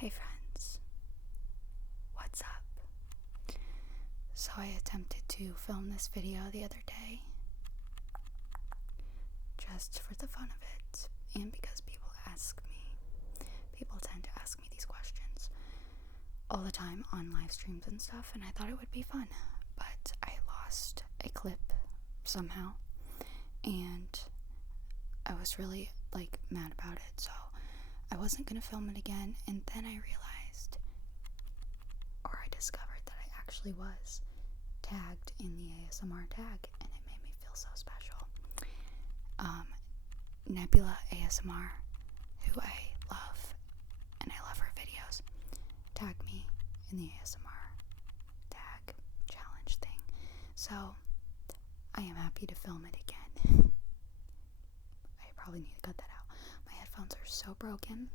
Hey friends, what's up? So I attempted to film this video the other day, just for the fun of it, and because people tend to ask me these questions all the time on live streams and stuff, and I thought it would be fun, but I lost a clip somehow, and I was really mad about it, so I wasn't gonna film it again. And then I realized, or I discovered, that I actually was tagged in the ASMR tag, and it made me feel so special. Nebula ASMR, who I love, and I love her videos, tagged me in the ASMR tag challenge thing, so I am happy to film it again. I probably need to cut that out. My headphones are so broken.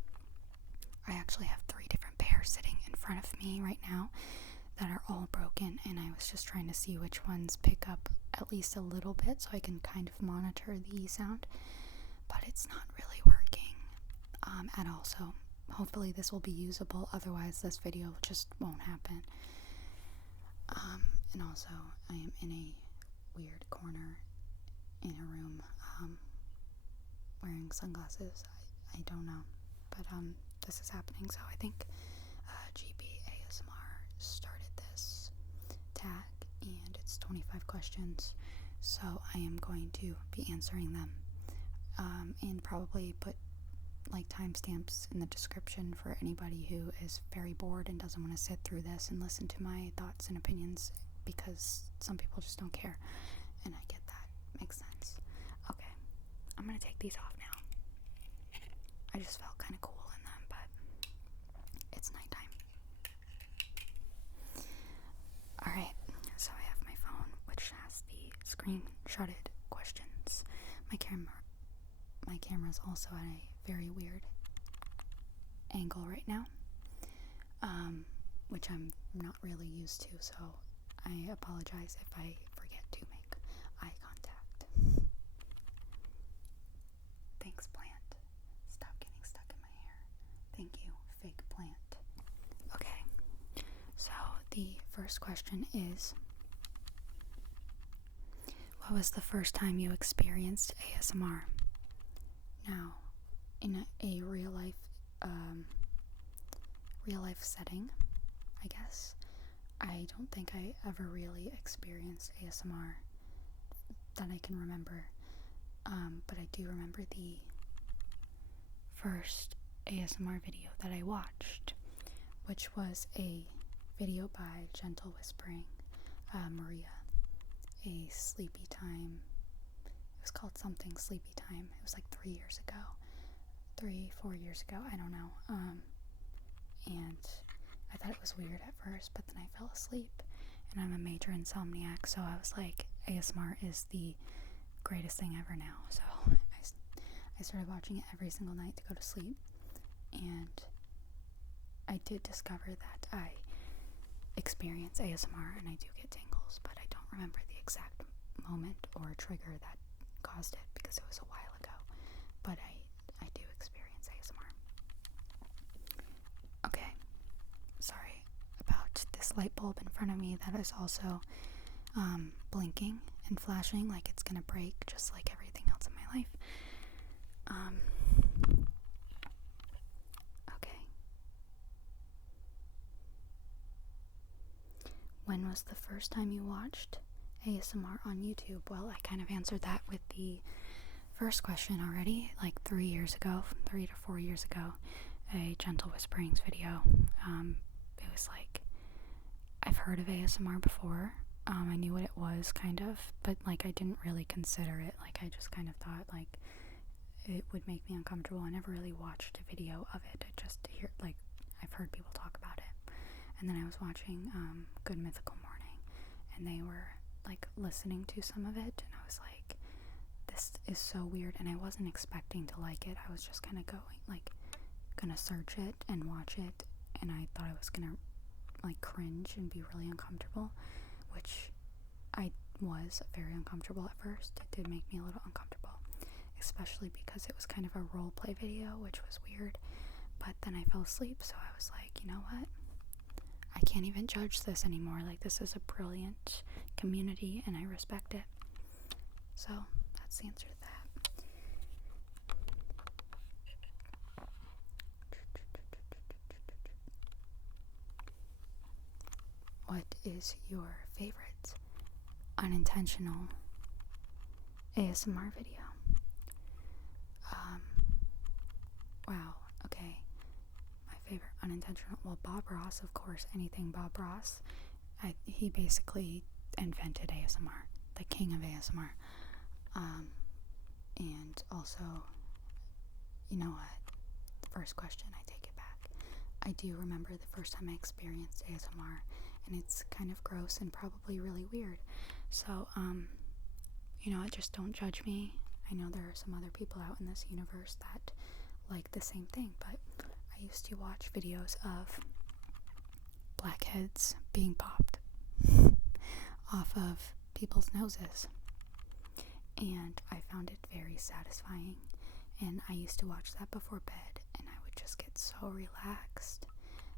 I actually have 3 different pairs sitting in front of me right now that are all broken, and I was just trying to see which ones pick up at least a little bit so I can kind of monitor the sound, but it's not really working at all, so hopefully this will be usable, otherwise this video just won't happen. And also I am in a weird corner in a room wearing sunglasses. I don't know, but this is happening, so I think GB ASMR started this tag, and it's 25 questions, so I am going to be answering them, and probably put timestamps in the description for anybody who is very bored and doesn't want to sit through this and listen to my thoughts and opinions, because some people just don't care, and I get that. Makes sense. Okay, I'm gonna take these off now. I just felt kind of cool in them, but it's nighttime. Alright, so I have my phone, which has the screenshotted questions. My camera's also at a very weird angle right now, which I'm not really used to, so I apologize if I forget to make eye contact. Thanks, plant. Stop getting stuck in my hair. Thank you, fake plant. Okay, so the first question is, what was the first time you experienced ASMR? Now, in a real life setting, I guess, I don't think I ever really experienced ASMR that I can remember, but I do remember the first ASMR video that I watched, which was a video by Gentle Whispering Maria, a sleepy time. It was called something sleepy time. It was 3 years ago, 4 years ago, I don't know, and I thought it was weird at first, but then I fell asleep, and I'm a major insomniac, so I was like, ASMR is the greatest thing ever now, so I started watching it every single night to go to sleep, and I did discover that I experience ASMR, and I do get tingles, but I don't remember the exact moment or trigger that caused it, because it was a while ago, but I do experience ASMR. Okay, sorry about this light bulb in front of me that is also blinking and flashing like it's gonna break, just like everything else in my life. Okay. When was the first time you watched ASMR on YouTube? Well, I kind of answered that with the first question already, 3 years ago, 3 to 4 years ago, a Gentle Whisperings video. It was I've heard of ASMR before, I knew what it was, kind of, but I didn't really consider it, I just kind of thought it would make me uncomfortable. I never really watched a video of it. I just I've heard people talk about it, and then I was watching Good Mythical Morning, and they were listening to some of it, and I was like, this is so weird, and I wasn't expecting to like it. I was just kind of going gonna search it and watch it, and I thought I was gonna cringe and be really uncomfortable, which I was very uncomfortable at first. It did make me a little uncomfortable, especially because it was kind of a role play video, which was weird, but then I fell asleep, so I was like, you know what? I can't even judge this anymore. Like, this is a brilliant community, and I respect it. So, that's the answer to that. What is your favorite unintentional ASMR video? Wow, okay. My favorite unintentional, well, Bob Ross, of course, anything Bob Ross. He basically invented ASMR, the king of ASMR. And also, you know what? The first question, I take it back. I do remember the first time I experienced ASMR, and it's kind of gross and probably really weird. So, you know what? Just don't judge me. I know there are some other people out in this universe that like the same thing, but I used to watch videos of blackheads being popped off of people's noses, and I found it very satisfying, and I used to watch that before bed, and I would just get so relaxed.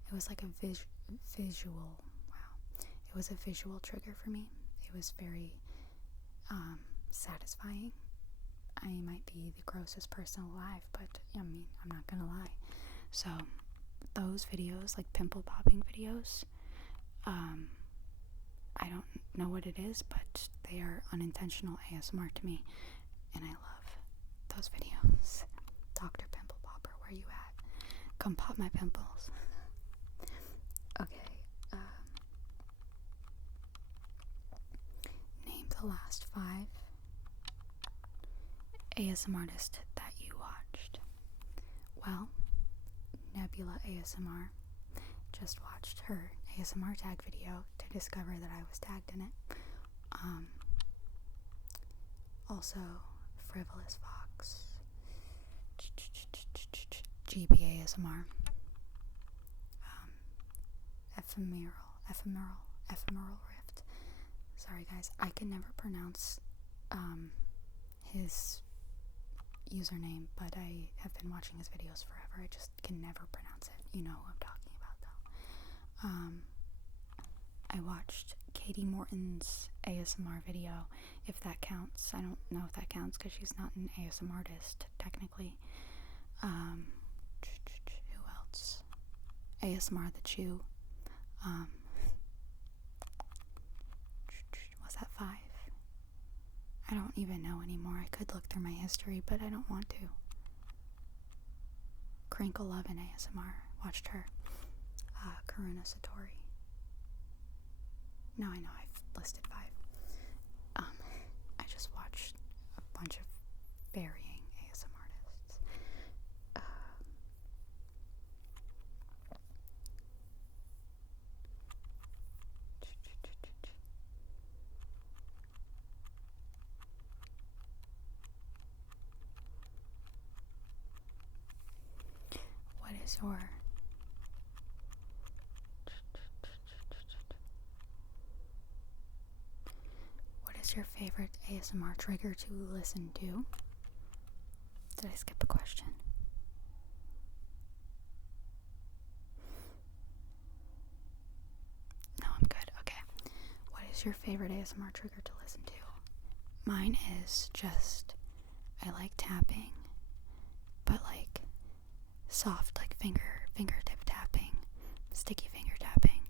It was like a visual, wow, it was a visual trigger for me. It was very satisfying. I might be the grossest person alive, but I mean, I'm not gonna lie. So those videos, like pimple popping videos, I don't know what it is, but they are unintentional ASMR to me, and I love those videos. Dr. Pimple Popper, where you at? Come pop my pimples. Okay, name the last 5 ASMRtists that you watched. Well, Nebula ASMR. Just watched her ASMR tag video to discover that I was tagged in it. Also, Frivolous Fox, GB ASMR, Ephemeral Rift. Sorry guys, I can never pronounce his username, but I have been watching his videos forever. I just can never pronounce it. You know who I'm talking about though. I watched Katie Morton's ASMR video, if that counts. I don't know if that counts because she's not an ASMRtist technically. Who else? ASMR the Chew. Was that 5? I don't even know anymore. I could look through my history, but I don't want to. Crinkle Lovin' ASMR. Watched her. Karuna Satori. Now I know I've listed 5. I just watched a bunch of varying ASMR artists. What is your favorite ASMR trigger to listen to? Did I skip a question? No, I'm good. Okay. What is your favorite ASMR trigger to listen to? Mine is just, I like tapping, but like soft, like fingertip tapping, sticky finger tapping.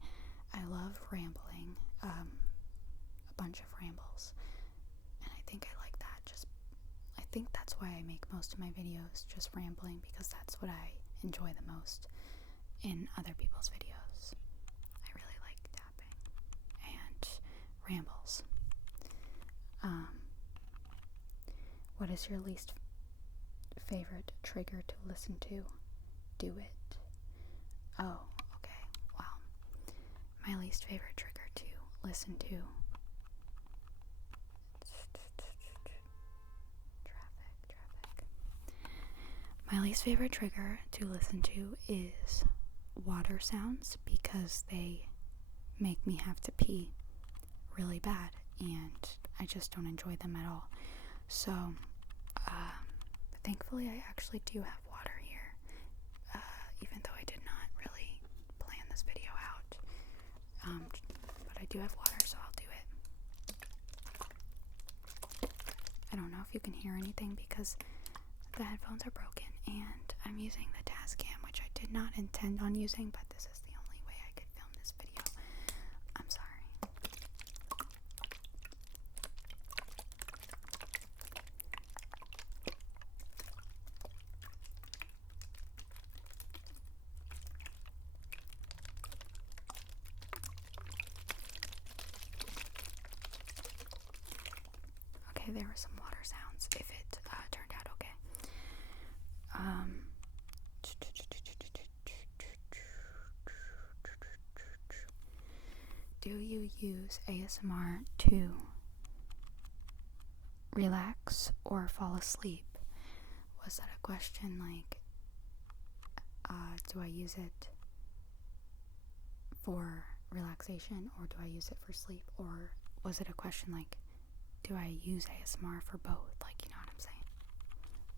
I love rambling, a bunch of rambles, and I think I like that. I think that's why I make most of my videos just rambling, because that's what I enjoy the most in other people's videos. I really like tapping and rambles. What is your least favorite trigger to listen to? Do it. Oh, okay. Wow. My least favorite trigger to listen to. Traffic. My least favorite trigger to listen to is water sounds, because they make me have to pee really bad, and I just don't enjoy them at all. So, thankfully I actually do have water here. do have water, so I'll do it. I don't know if you can hear anything because the headphones are broken, and I'm using the Tascam, which I did not intend on using, but this is the only way I could film this video. I'm sorry. Okay, there were some water sounds if it turned out okay. Do you use ASMR to relax or fall asleep? Was that a question like, do I use it for relaxation or do I use it for sleep? Or was it a question like, do I use ASMR for both? Like, you know what I'm saying?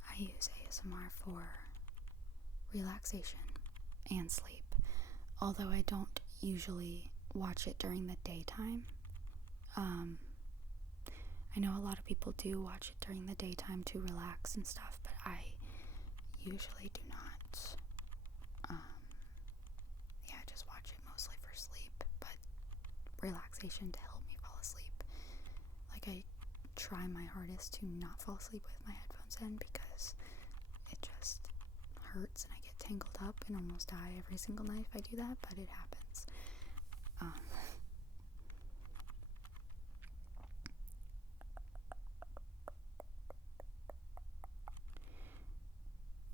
I use ASMR for relaxation and sleep, although I don't usually watch it during the daytime. I know a lot of people do watch it during the daytime to relax and stuff, but I usually do not. I just watch it mostly for sleep, but relaxation to help me fall asleep. Like, I try my hardest to not fall asleep with my headphones in because it just hurts and I get tangled up and almost die every single night if I do that, but it happens.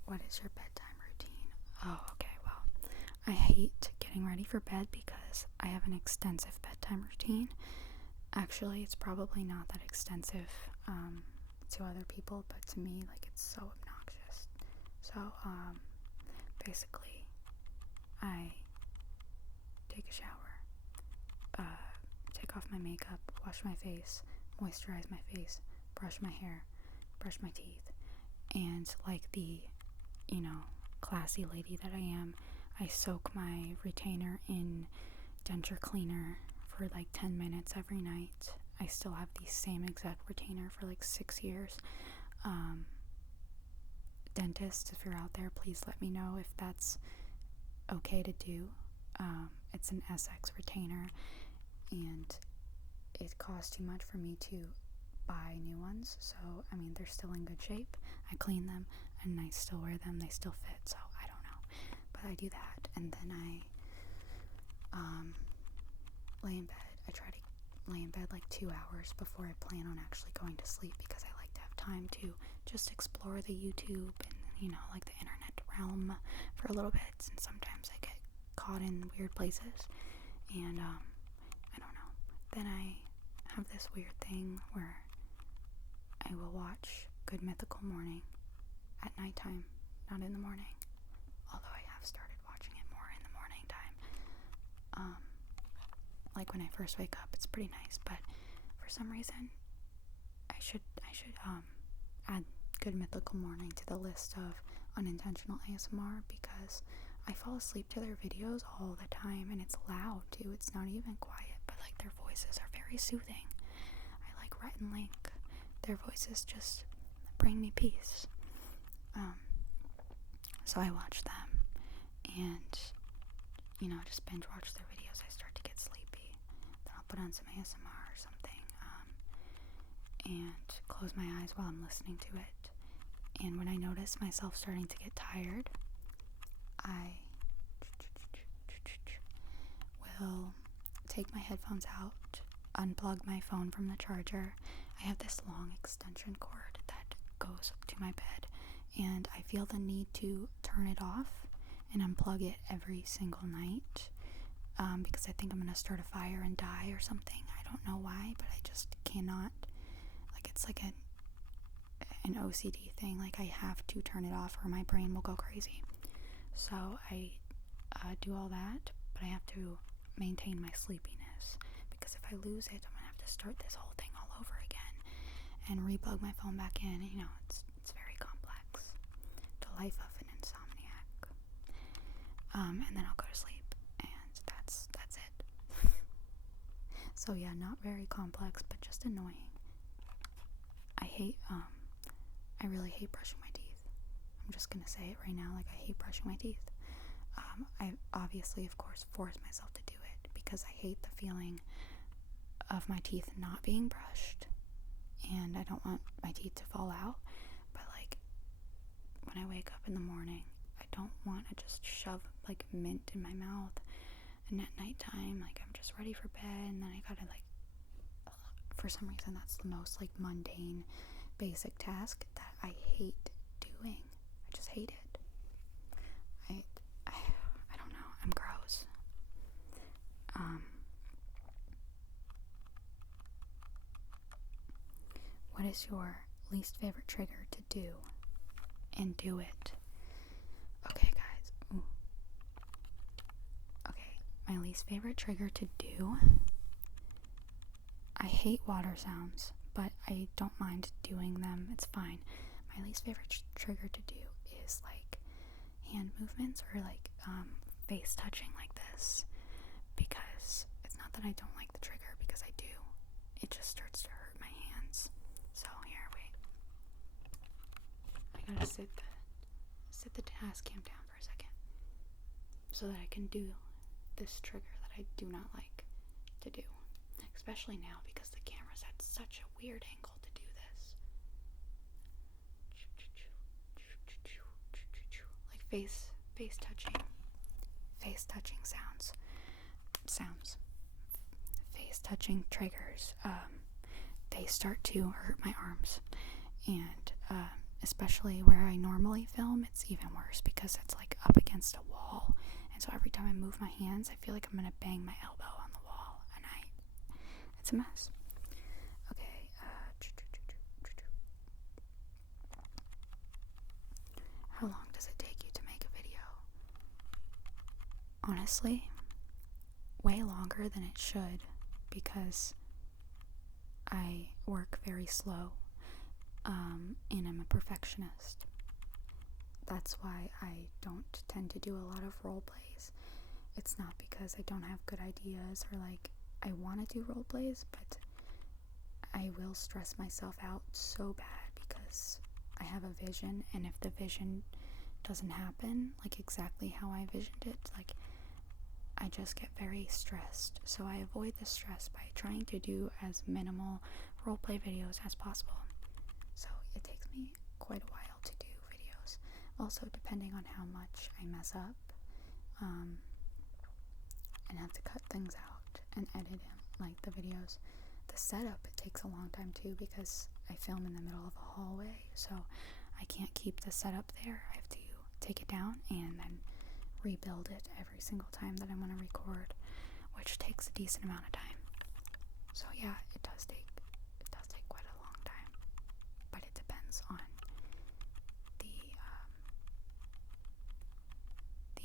What is your bedtime routine? Oh, okay, well, I hate getting ready for bed because I have an extensive bedtime routine. Actually, it's probably not that extensive to other people, but to me, like, it's so obnoxious. So, basically, I take a shower, take off my makeup, wash my face, moisturize my face, brush my hair, brush my teeth, and like the, classy lady that I am, I soak my retainer in denture cleaner for like 10 minutes every night. I still have the same exact retainer for like 6 years. Dentists, if you're out there, please let me know if that's okay to do. It's an SX retainer, and it costs too much for me to buy new ones, so I mean, they're still in good shape. I clean them and I still wear them, they still fit, so I don't know, but I do that. And then I lay in bed. I try to lay in bed like 2 hours before I plan on actually going to sleep, because I like to have time to just explore the YouTube and like the internet realm for a little bit, and sometimes I get caught in weird places, and I don't know. Then I have this weird thing where I will watch Good Mythical Morning at nighttime, not in the morning, although I have started watching it more in the morning time. Like when I first wake up, it's pretty nice, but for some reason I should add Good Mythical Morning to the list of unintentional ASMR, because I fall asleep to their videos all the time, and it's loud too. It's not even quiet, but like their voices are very soothing. I like Rhett and Link. Their voices just bring me peace. So I watch them and, just binge watch their videos. I start to get sleepy. Then I'll put on some ASMR or something, and close my eyes while I'm listening to it. And when I notice myself starting to get tired, I will take my headphones out, unplug my phone from the charger. I have this long extension cord that goes to my bed, and I feel the need to turn it off and unplug it every single night, because I think I'm gonna start a fire and die or something. I don't know why, but I just cannot. Like, it's like an OCD thing. Like, I have to turn it off or my brain will go crazy. So I do all that, but I have to maintain my sleepiness, because if I lose it, I'm gonna have to start this whole thing all over again and replug my phone back in. It's very complex. The life of an insomniac. And then I'll go to sleep, and that's it. So yeah, not very complex, but just annoying. I really hate brushing my teeth. I'm just gonna say it right now, like I hate brushing my teeth. I obviously, of course, force myself to do it because I hate the feeling of my teeth not being brushed, and I don't want my teeth to fall out. But like, when I wake up in the morning, I don't want to just shove like mint in my mouth, and at nighttime, like I'm just ready for bed, and then I gotta like, for some reason that's the most like mundane, basic task that I hate doing. I just hate it. I don't know. I'm gross. What is your least favorite trigger to do? And do it. Okay, guys. Ooh. Okay, my least favorite trigger to do. I hate water sounds, but I don't mind doing them. It's fine. My least favorite trigger to do is like hand movements or like face touching like this, because it's not that I don't like the trigger, because I do. It just starts to hurt my hands. So here, wait. I gotta sit the task cam down for a second so that I can do this trigger that I do not like to do. Especially now because the camera's at such a weird angle to do this. Like face touching sounds. Face touching triggers. They start to hurt my arms, and especially where I normally film, it's even worse because it's like up against a wall, and so every time I move my hands, I feel like I'm gonna bang my elbow on the wall, and it's a mess. Okay. How long does it take you to make a video? Honestly, way longer than it should, because I work very slow, and I'm a perfectionist. That's why I don't tend to do a lot of role plays. It's not because I don't have good ideas or like I want to do role plays, but I will stress myself out so bad because I have a vision, and if the vision doesn't happen like exactly how I visioned it, like I just get very stressed. So I avoid the stress by trying to do as minimal roleplay videos as possible. So it takes me quite a while to do videos. Also, depending on how much I mess up, and have to cut things out and edit them, like the videos. The setup, it takes a long time too, because I film in the middle of a hallway, so I can't keep the setup there. I have to take it down and then rebuild it every single time that I want to record, which takes a decent amount of time. So yeah, it does take quite a long time, but it depends on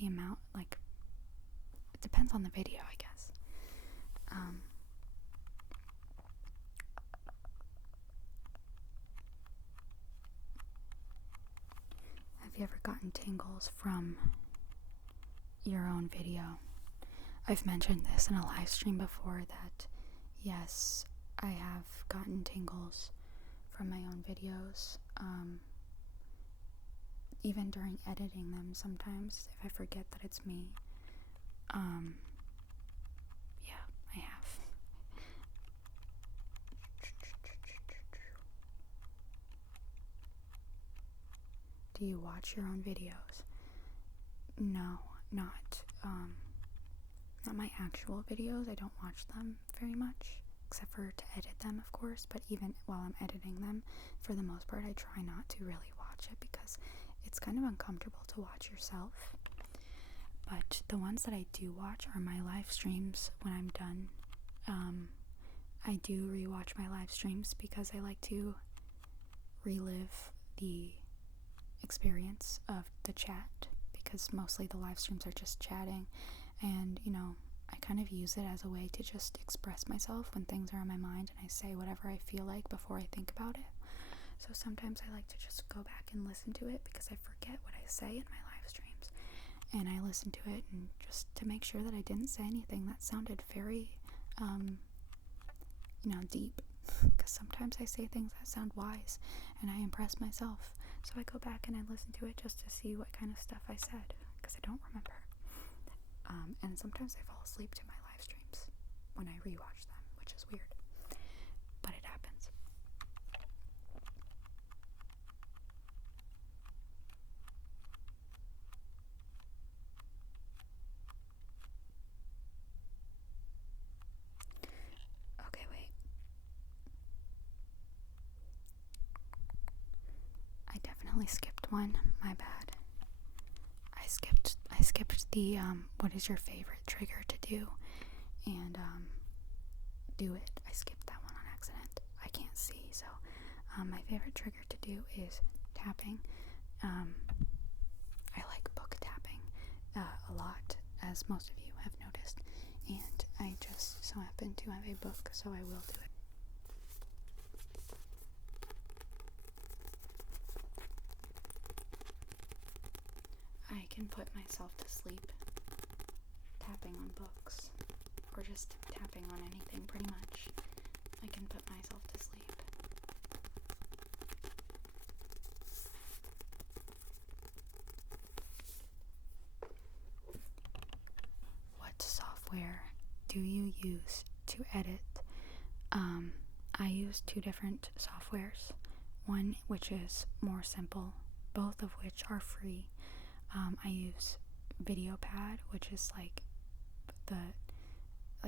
the amount, like it depends on the video, I guess. Have you ever gotten tingles from your own video? I've mentioned this in a live stream before that yes, I have gotten tingles from my own videos. Even during editing them, sometimes if I forget that it's me. Yeah, I have. Do you watch your own videos? No, not my actual videos. I don't watch them very much, except for to edit them, of course, but even while I'm editing them, for the most part, I try not to really watch it because it's kind of uncomfortable to watch yourself. But the ones that I do watch are my live streams when I'm done. I do rewatch my live streams because I like to relive the experience of the chat, because mostly the live streams are just chatting, and I kind of use it as a way to just express myself when things are on my mind, and I say whatever I feel like before I think about it. So sometimes I like to just go back and listen to it because I forget what I say in my live streams, and I listen to it and just to make sure that I didn't say anything that sounded very deep, because sometimes I say things that sound wise and I impress myself. So I go back and I listen to it just to see what kind of stuff I said, because I don't remember. And sometimes I fall asleep to my live streams when I rewatch them, which is weird, but it happens. Okay, wait. I definitely skipped one. My bad. I skipped the what is your favorite trigger to do, and do it. I skipped that one on accident. I can't see, so my favorite trigger to do is tapping. I like book tapping a lot, as most of you have noticed, and I just so happen to have a book, so I will do it. I can put myself to sleep tapping on books, or just tapping on anything pretty much. I can put myself to sleep. What software do you use to edit? I use two different softwares. One which is more simple, both of which are free. I use VideoPad, which is like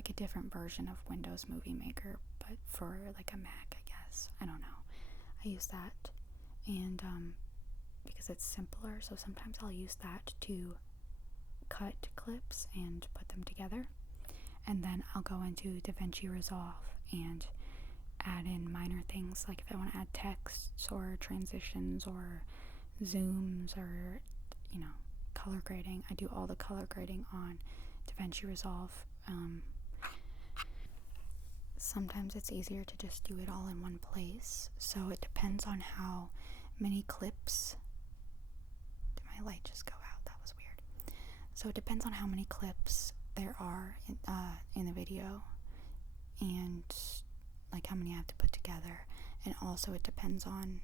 a different version of Windows Movie Maker, but for like a Mac, I guess. I don't know. I use that, and because it's simpler, so sometimes I'll use that to cut clips and put them together, and then I'll go into DaVinci Resolve and add in minor things, like if I want to add texts or transitions or zooms or color grading. I do all the color grading on DaVinci Resolve. Sometimes it's easier to just do it all in one place, so it depends on how many clips. Did my light just go out? That was weird. So it depends on how many clips there are in the video, and like how many I have to put together, and also it depends on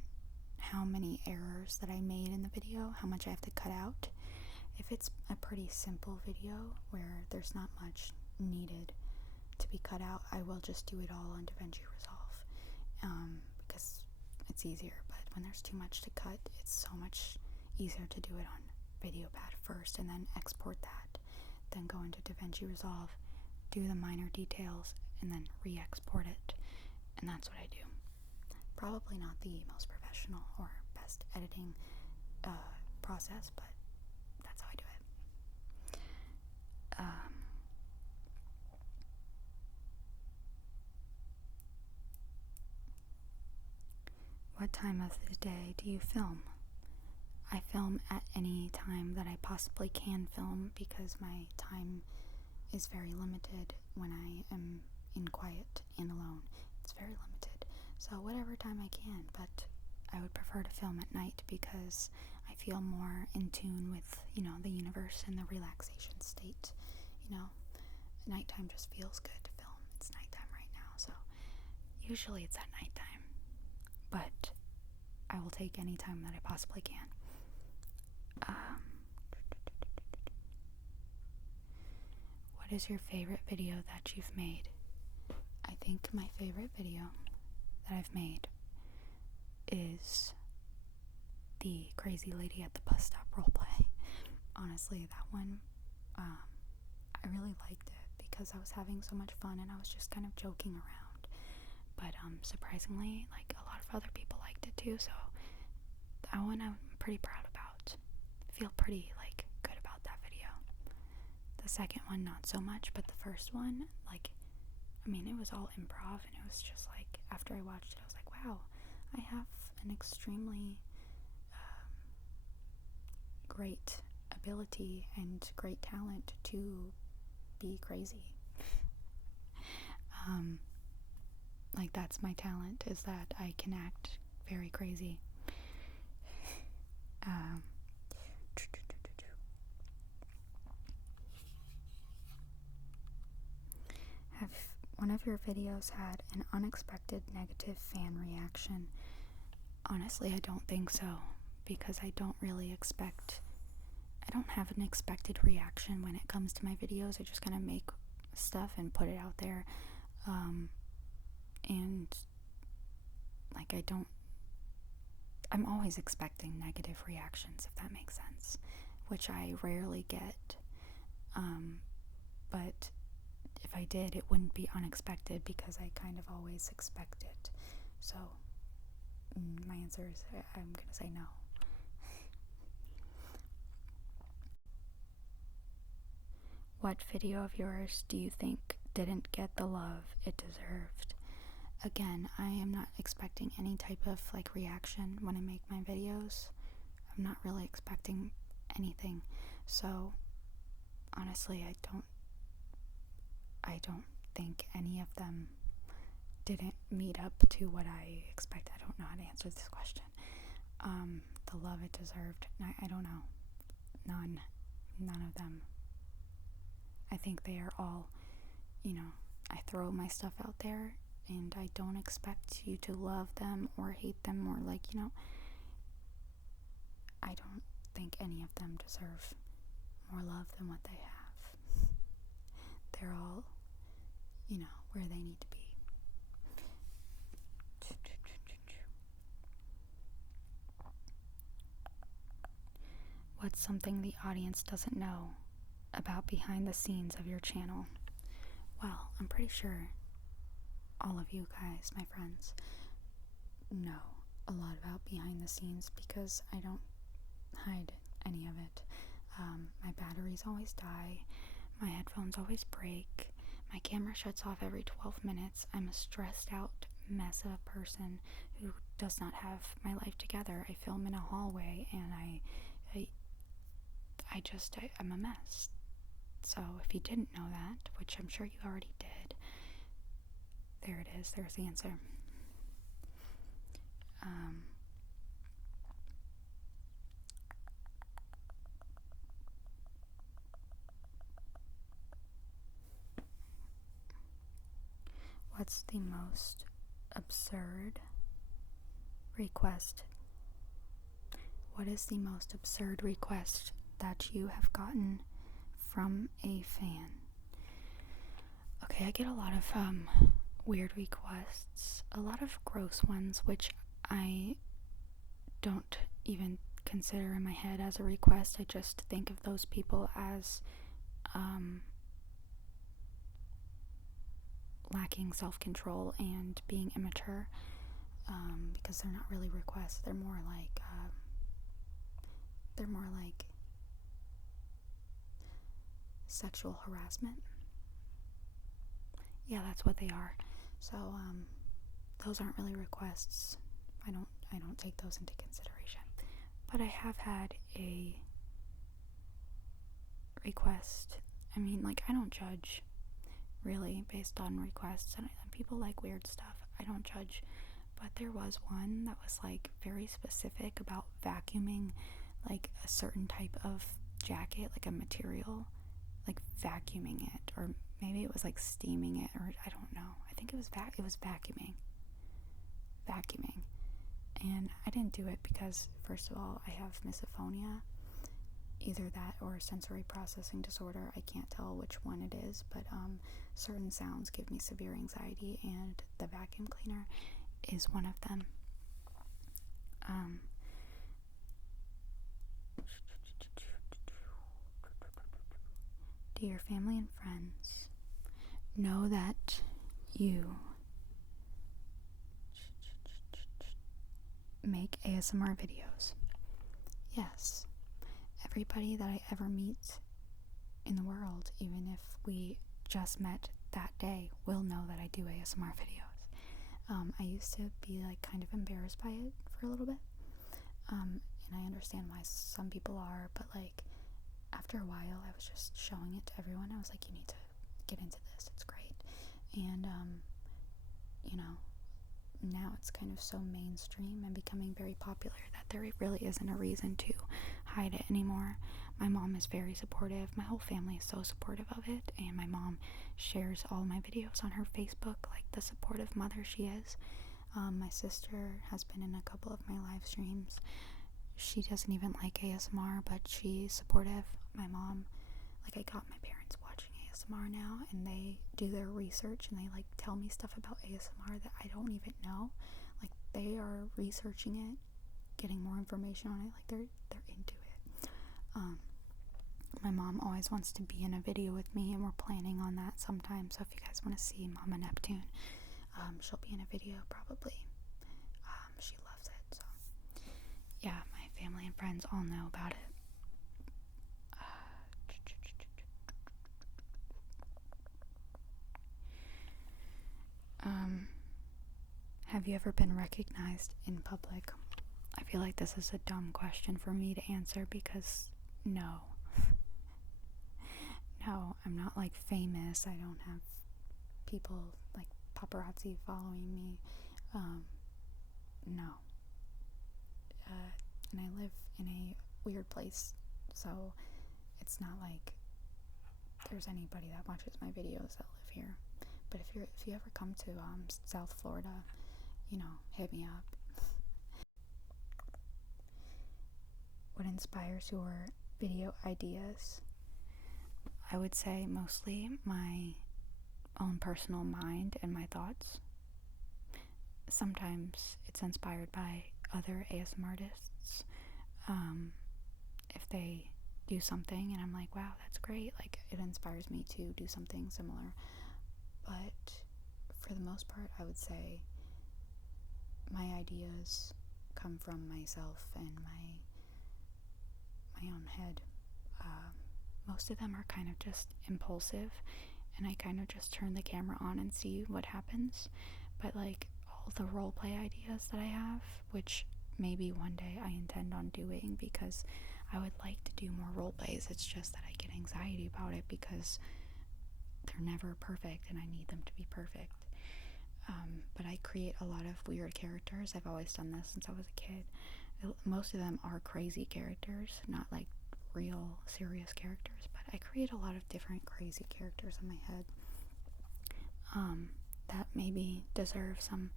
how many errors that I made in the video, how much I have to cut out. If it's a pretty simple video where there's not much needed to be cut out, I will just do it all on DaVinci Resolve, because it's easier. But when there's too much to cut, it's so much easier to do it on VideoPad first and then export that, then go into DaVinci Resolve, do the minor details, and then re-export it. And that's what I do. Probably not the most professional or best editing process, but that's how I do it. What time of the day do you film? I film at any time that I possibly can film, because my time is very limited when I am in quiet and alone. It's very limited. So whatever time I can, but I would prefer to film at night because I feel more in tune with, the universe and the relaxation state. Nighttime just feels good to film. It's nighttime right now, so usually it's at nighttime, but I will take any time that I possibly can. What is your favorite video that you've made? I think my favorite video that I've made is the crazy lady at the bus stop roleplay. Honestly, that one, I really liked it because I was having so much fun and I was just kind of joking around. But surprisingly, like, a lot of other people liked it too, so that one I'm pretty proud about. I feel pretty good about that video. The second one, not so much, but the first one, it was all improv, and it was just after I watched it, I was like, wow, I have an extremely great ability and great talent to be crazy. That's my talent, is that I can act very crazy. One of your videos had an unexpected negative fan reaction. Honestly, I don't think so, because I don't have an expected reaction when it comes to my videos. I just kind of make stuff and put it out there. And like I'm always expecting negative reactions, if that makes sense, which I rarely get. But if I did, it wouldn't be unexpected because I kind of always expect it. So my answer is I'm gonna say no. What video of yours do you think didn't get the love it deserved? Again, I am not expecting any type of like reaction when I make my videos. I'm not really expecting anything. So honestly, I don't think any of them didn't meet up to what I expect. I don't know how to answer this question. The love it deserved, I don't know. None of them. I think they are all, I throw my stuff out there and I don't expect you to love them or hate them or I don't think any of them deserve more love than what they have. They're all, where they need to be. What's something the audience doesn't know about behind the scenes of your channel? Well, I'm pretty sure all of you guys, my friends, know a lot about behind the scenes because I don't hide any of it. My batteries always die, my headphones always break, my camera shuts off every 12 minutes. I'm a stressed out mess of a person who does not have my life together. I film in a hallway and I'm a mess. So if you didn't know that, which I'm sure you already did, there it is, there's the answer. What's the most absurd request? What is the most absurd request that you have gotten from a fan? Okay, I get a lot of weird requests, a lot of gross ones, which I don't even consider in my head as a request. I just think of those people as lacking self-control and being immature, because they're not really requests. They're more like sexual harassment. Yeah, that's what they are. So those aren't really requests. I don't take those into consideration. But I have had a request. I mean, I don't judge really based on requests, and people like weird stuff. I don't judge. But there was one that was very specific about vacuuming a certain type of jacket, a material, vacuuming it, or maybe it was steaming it, or I don't know. I think it was vacuuming. And I didn't do it because, first of all, I have misophonia, either that or a sensory processing disorder. I can't tell which one it is, but certain sounds give me severe anxiety, and the vacuum cleaner is one of them. Do your family and friends know that you make ASMR videos? Yes. Everybody that I ever meet in the world, even if we just met that day, will know that I do ASMR videos. I used to be kind of embarrassed by it for a little bit, and I understand why some people are, but after a while I was just showing it to everyone. I was like, you need to get into this, it's great. And now it's kind of so mainstream and becoming very popular that there really isn't a reason to hide it anymore. my mom is very supportive. My whole family is so supportive of it, and my mom shares all my videos on her Facebook, like the supportive mother she is. My sister has been in a couple of my live streams. She doesn't even like ASMR, but she's supportive. My mom, like, I got my parents watching ASMR now, and they do their research, and they, like, tell me stuff about ASMR that I don't even know. Like, they are researching it, getting more information on it. Like, they're into it. My mom always wants to be in a video with me, and we're planning on that sometime. So if you guys want to see Mama Neptune, she'll be in a video probably. She loves it. So yeah, my family and friends all know about it. Have you ever been recognized in public? I feel like this is a dumb question for me to answer because no. No, I'm not like famous. I don't have people like paparazzi following me. No. And I live in a weird place, so it's not like there's anybody that watches my videos that live here. But if you ever come to South Florida, hit me up. What inspires your video ideas? I would say mostly my own personal mind and my thoughts. Sometimes it's inspired by other ASMRtists. If they do something and I'm like, wow, that's great, like, it inspires me to do something similar. But for the most part, I would say my ideas come from myself and my own head. Most of them are kind of just impulsive, and I kind of just turn the camera on and see what happens. But like all the roleplay ideas that I have, which maybe one day I intend on doing because I would like to do more roleplays, it's just that I get anxiety about it because they're never perfect and I need them to be perfect. But I create a lot of weird characters. I've always done this since I was a kid. Most of them are crazy characters, not like real serious characters, but I create a lot of different crazy characters in my head that maybe deserve some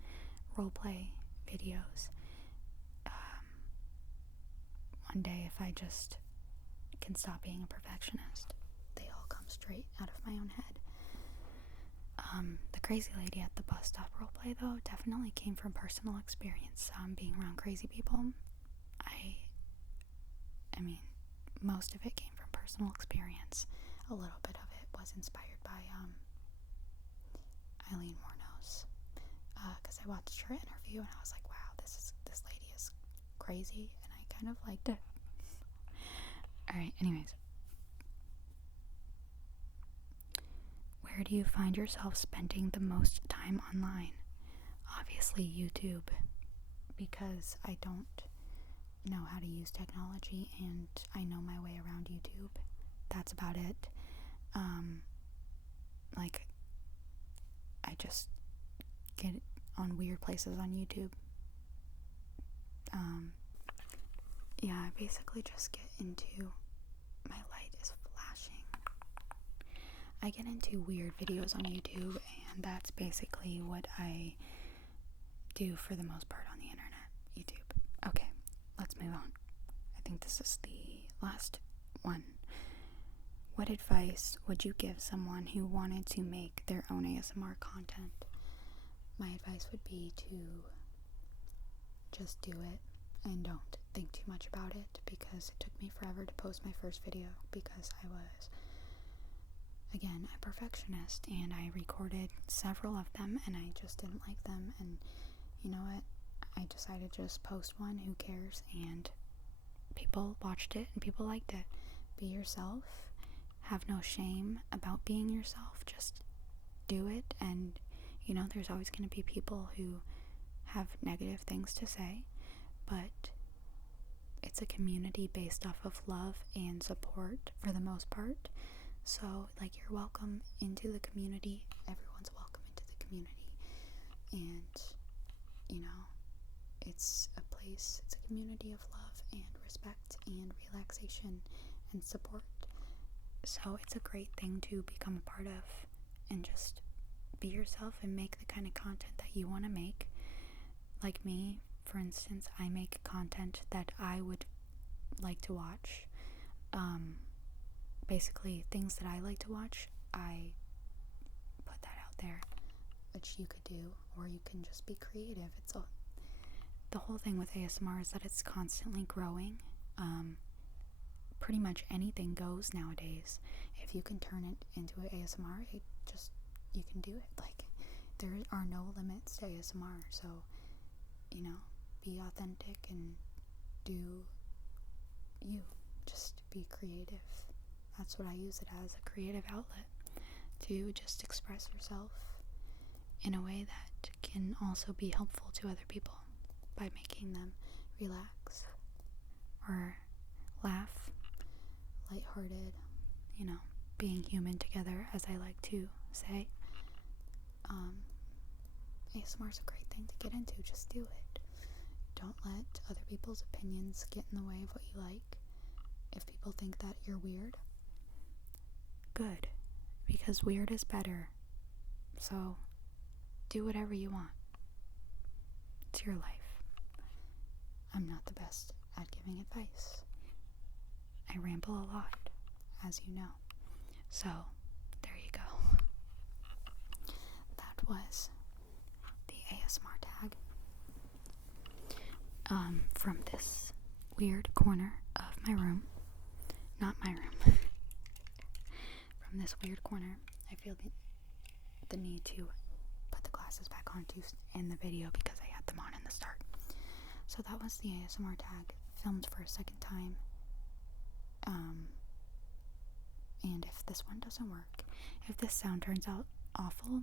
roleplay videos. One day, if I just can stop being a perfectionist, they all come straight out of my own head. The crazy lady at the bus stop roleplay, though, definitely came from personal experience, being around crazy people. I mean, most of it came from personal experience. A little bit of it was inspired by Eileen Wuornos, because I watched her interview and I was like, wow, this lady is crazy, and I kind of liked it. Alright, anyways. Where do you find yourself spending the most time online? Obviously YouTube, because I don't know how to use technology and I know my way around YouTube. That's about it. Like, I just get on weird places on YouTube. Yeah, I basically just get into, my light is flashing. I get into weird videos on YouTube, and that's basically what I do for the most part on the internet. YouTube. Okay, let's move on. I think this is the last one. What advice would you give someone who wanted to make their own ASMR content? My advice would be to just do it and don't think too much about it, because it took me forever to post my first video because I was, again, a perfectionist, and I recorded several of them and I just didn't like them, and you know what, I decided to just post one, who cares, and people watched it and people liked it. Be yourself, have no shame about being yourself, just do it. And there's always going to be people who have negative things to say, but it's a community based off of love and support for the most part. So, like, you're welcome into the community. Everyone's welcome into the community. And, it's a place, it's a community of love and respect and relaxation and support. So it's a great thing to become a part of and just be yourself and make the kind of content that you want to make. Like me, for instance, I make content that I would like to watch. Basically, things that I like to watch, I put that out there, which you could do, or you can just be creative. The whole thing with ASMR is that it's constantly growing. Pretty much anything goes nowadays. If you can turn it into an ASMR, you can do it. Like, there are no limits to ASMR, so, be authentic and do you. Just be creative. That's what I use it as, a creative outlet to just express yourself in a way that can also be helpful to other people by making them relax or laugh, lighthearted, being human together, as I like to say. ASMR is a great thing to get into. Just do it. Don't let other people's opinions get in the way of what you like. If people think that you're weird, good, because weird is better. So do whatever you want. It's your life. I'm not the best at giving advice. I ramble a lot, as you know. So there you go. That was the ASMR tag from this weird corner of my room. Not my room. From this weird corner. I feel the need to put the glasses back on to end the video because I had them on in the start. So that was the ASMR tag, filmed for a second time. And if this one doesn't work, if this sound turns out awful,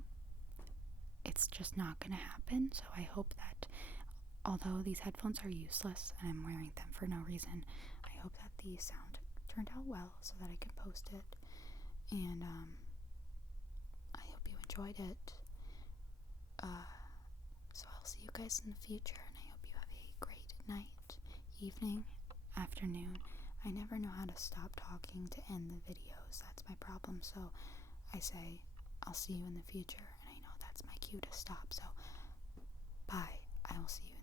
it's just not gonna happen. So I hope that, although these headphones are useless and I'm wearing them for no reason, I hope that the sound turned out well so that I can post it. And I hope you enjoyed it. So I'll see you guys in the future, and I hope you have a great night, evening, afternoon. I never know how to stop talking to end the videos. That's my problem. So I say, I'll see you in the future, and I know that's my cue to stop. So bye. I will see you